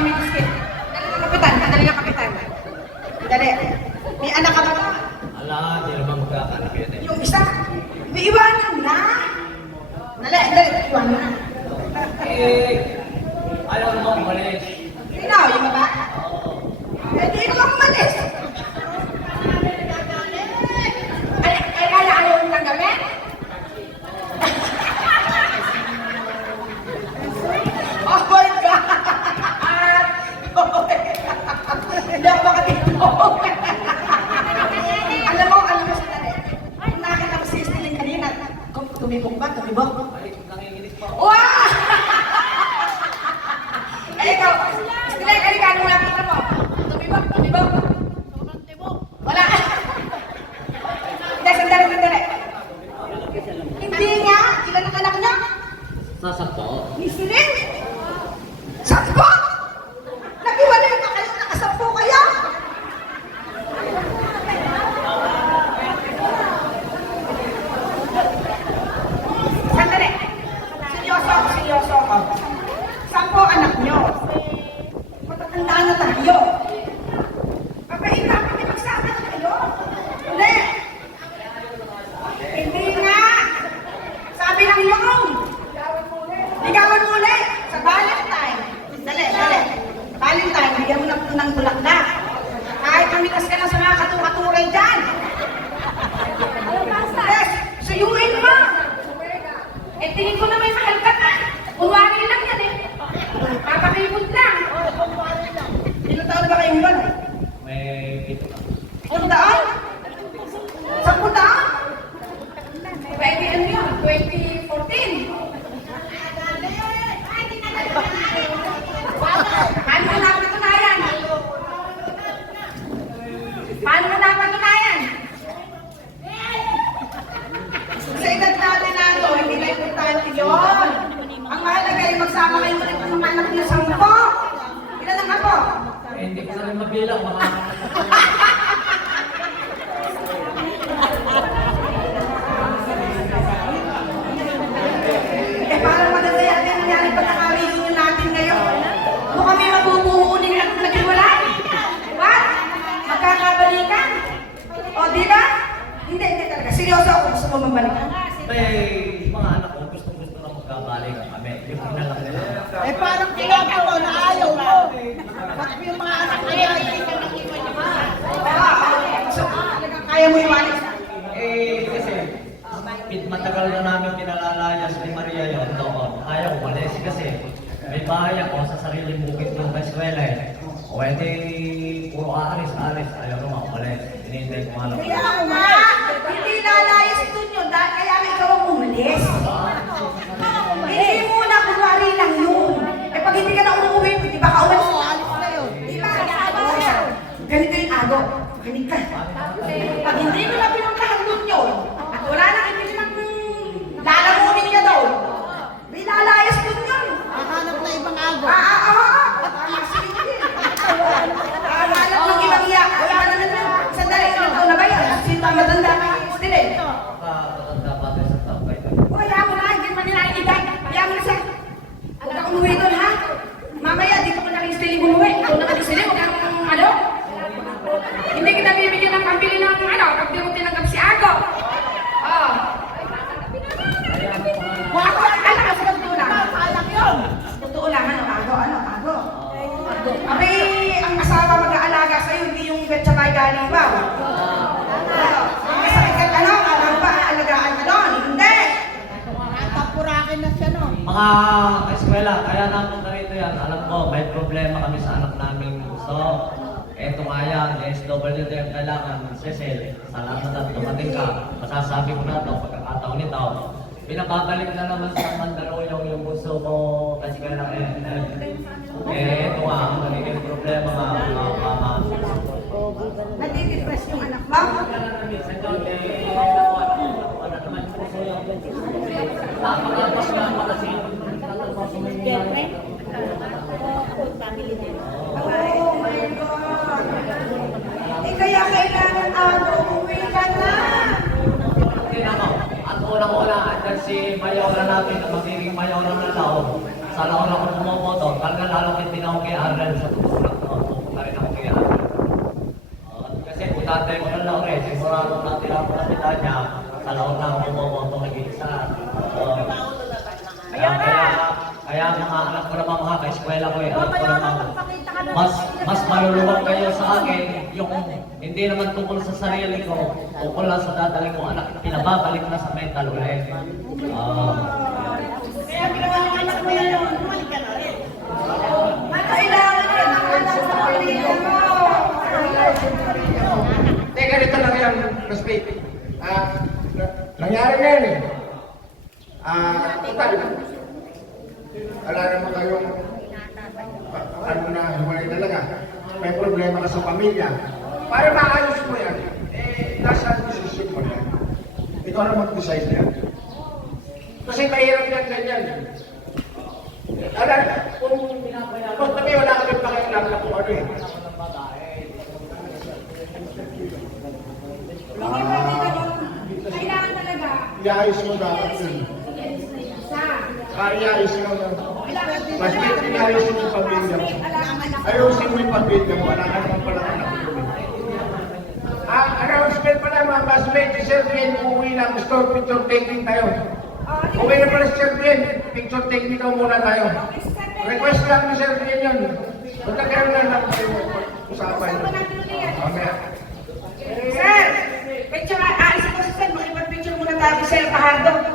may biscuit. Kapitan, sandali lang, kapitan. Dali. May anak ka ba? Ala, di naman magkakanak yun eh. Yung isa, may iwanan na. Dali, iwanan na. Ayaw naman umalis. Sino? Yung baba? Oo. Hindi ko lang umalis. Ayaw yung tanggalin? Oh my God! Hindi ako makatipog. Alam mo sandali. Kung nakita ko si Stilling kanina, tumibok ba? Tumibok? Ay, nanginginig pa. Wow! Eh, ikaw, Stilling, kanina mo nakita mo? Tumibok? Wala. Hindi, sandali. Hindi nga, ilan ang anak niya? Sasakto? Ni Stilling? Sampo! Nag-iwalay na kayo, nakasampo kayo? Sandali. Seryoso ako. Sampo anak nyo. Matatandaan na tayo. Papahirapan niyo magsama na kayo. Hindi nga. Sabi ng yung. Ligawan mo ulit sa Valentine. Dali. Valentine, bigyan mo ng bulaklak. Kahit mamitas ka na sa mga katuraturay dyan. Yes, suyuin mo. Eh, tingin ko na may mahal ka na. Kunwari lang yan eh. Papakipot lang. Ilang taon ba kayong gano'n? May pito na. 10 taon? 10 taon? Pwede ano yun? 2014. Paano mo napatunayan? Sa edad natin na ito, hindi na importante yun. Ang mahalaga ay magsama kayo ulit ng anak niyo 10. Ilan ang ako? Eh, hindi ko na rin mabilang mga... Eh, parang maganda yan yung nangyari pagkaka-reunion natin ngayon. Kung kami mabubuunin at naghiwalay. What? Magkakabalikan? O, di ba? Hindi talaga. Seryoso ako. Gusto mo mabalikan? May mga anak ko, gusto na magkabalik kami. Yung pinalang nila. Eh parang kinabi mo na ayaw mo. Bakit yung mga anak ko na So, talagang kaya mo iwalis? Eh, kasi matagal na namin pinalalayas ni Maria yon doon. Ayaw umalis kasi may bahay ako sa sariling bukid doon sa eskwela eh. O edi, puro aalis. Ayaw naman umalis. Hinihintay ko nga lang. Kaya ako hindi lalayas doon yun dahil kaya ikaw ang umalis. Hindi muna, kunwari lang yun. Eh pag hindi ka na umuwi, di ba ka umalis? alis na yun? Di ba? Ganito yung ago. Ganito ka. Pag hindi mo na pinuntahan doon yun, at wala nang ibig nang lalamunin niya daw, may lalayas doon yun. Hahanap na ibang ago. Hanap ng ibang iya. Wala na naman. Sandali, ilang taon na ba yan? Sino ang matanda kay Stilling? Kakatanda pa tayo sa tao kayo. Kaya mo na, hindi man nila iidag. Kaya mo na siya. Huwag kang umuwi doon, ha? Mamaya, dito ko na rin Stilling umuwi. Ikaw na rin Stilling, huwag kang ano? Hindi kita bibigyan ng pambili ng ano, pag di mo tinanggap si Ago. Oh. Ako, alam ka sa totoo lang. Alak yun. Totoo lang, Ago. Abay, ang asawa mag-aalaga sa'yo, hindi yung betsabay galing ba? Masakit ka, alam ba, aalagaan ka doon? Hindi. Tapurakin na siya no. Mga eskwela, kaya namin na rito yan. Alam ko, may problema kami sa anak namin. So, eto nga yan, SWD ang kailangan, Cecil, salamat at dumating ka. Masasabi ko na ito, pagkakataon nito. Pinababalik na naman sa Mandaluyong yung bunso ko kasi kaya eto nga, ang nagiging problema nga, mga mama. Nadidepress yung anak mo? Girlfriend? Family din. Oh my God! Eh kaya kailangan umuwi ka na! At unang-una, andyan si Mayora natin na magiging Mayora na daw. sa laon ako bumoboto, talaga lalaki din ako kay Arnel sa tutulak ko. Pupunta rin ako kay Arnel. Kasi kung tatay ko na lang rin, sigurado natin ako na kita niya, sa laon na ako bumoboto mag-isa. Kaya mga anak ko naman mga ka-eskwela ko alam ko naman, mas maluluwag kayo sa akin, yung hindi naman tungkol sa sarili ko, tungkol lang sa dadaling kong anak, pinababalik na sa mental ulit. Kaya ginawa ng anak mo yan, bumalik ka na rin. Kailangan ka ng anak sa pamilya mo. Teka, ganito lang yan, Mas Pete. Nangyari na yan eh. Total. Wala naman kayong ano na, hiwalay talaga. May problema ka sa pamilya. Para maayos mo yan, nasa decision mo yan. Ikaw na mag-decide yan. Kasi mahirap yan ganyan. Kung kami wala kami pakialam na kung ano eh. Kailangan talaga. Iayos mo dapat yun. Iayos mo yun. Mas iayos mo yung pamilya mo. Ayusin mo yung pamilya mo. Wala ka naman pala anak mo. Announcement pala mga classmates. Si Sir Ben, uuwi na. Gusto picture taking tayo. Uwi na pala si Sir Ben. Picture taking daw muna tayo. Request lang ni Sir Ben yun. Magkakaroon na lang tayo. Usapan yun. Mamaya. Sir, picture, aalis ako sa sir, makipag-picture muna tayo, Sir Pahardo.